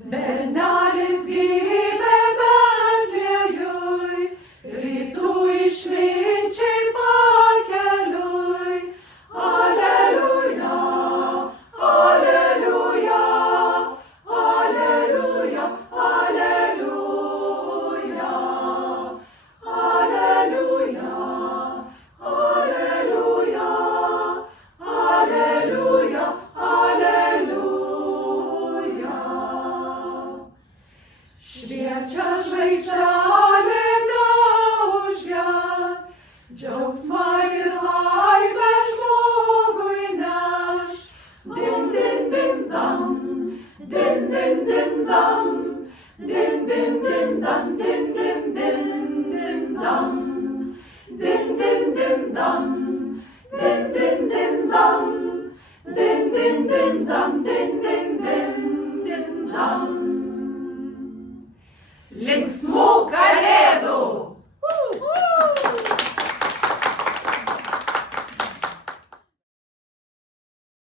Bernelis gimė Betliejuj, rytų išminčiai pakeliui. Aleliuja, aleliuja, aleliuja, aleliuja, aleliuja, aleliuja, aleliuja, aleliuja. Šviečia žvaigždelė neužges, džiaugsmą ir laimę žmogui neš. Din, din, din, dam, din, din, din, dam, din, din, din, dam, din, din, din, din, dam, din, din, din, dam, din, din, din, dam, din, din, din, dam, din, din, din, din, dam. Linksmukai